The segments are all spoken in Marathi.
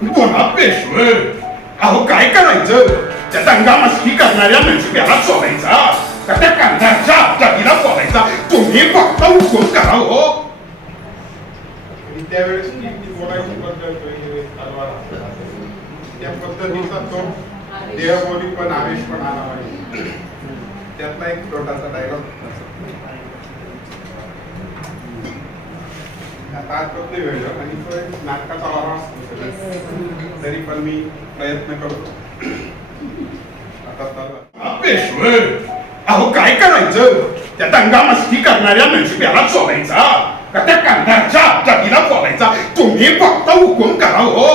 पुन्हा पेशवे अहो काय करायचं त्या दंगा मस्ती करणाऱ्या मनसुब्याला सोडायचा का त्या कांद्याच्या जातीला सोडायचा तुम्ही फक्त हुकूम करा हो त्यावेळेस ती बोलायची पद्धत वगैरे तलवार त्या पद्धतीचा तो देहबोली पण आवेश पण आला पाहिजे त्यातला एक छोटासा डायलॉग आता नाही वेळ आणि नाटकाचा वारा असतो. तरी पण मी प्रयत्न करतो. आता अहो काय करायचं? त्या दंगामस्ती करणाऱ्या मनसुब्याला सोडायचा का त्या कांद्याच्या जातीला सोडायचा तुम्ही फक्त हुकूम करा हो.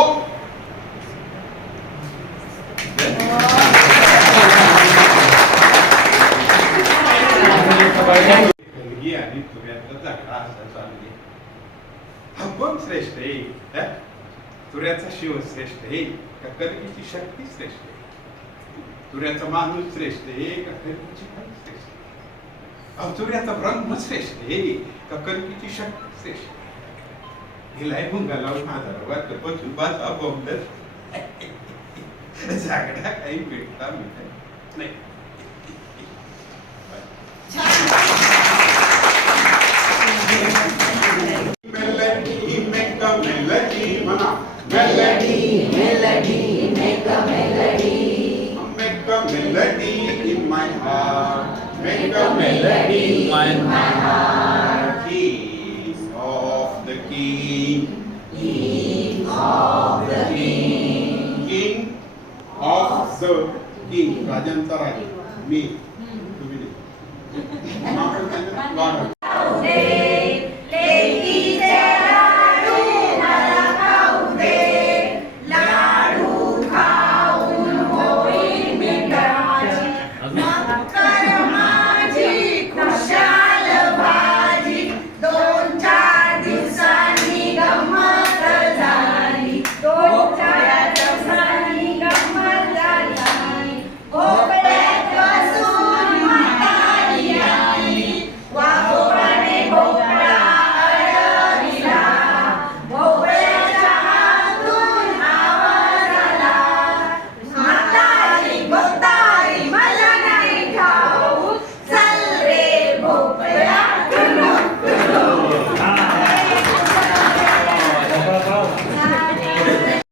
असा चालू हा कोण श्रेष्ठ आहे तुऱ्याचा शिव श्रेष्ठ आहे का कलिकेची शक्ती श्रेष्ठ आहे? तुऱ्याचा माणूस श्रेष्ठ आहे का कलिकेची काही श्रेष्ठ अहो, तुऱ्याचा ब्रह्म श्रेष्ठ आहे का कलिकेची शक्ती श्रेष्ठ हिलाय भुंगा लावून आधारावर बसून बाचा बोंबलत झगडा काही भेटता मिळत नाही. my heart, make a melody in my heart. Keys of the King, King of the King, King of the King, Rajantaraj, me, to be, not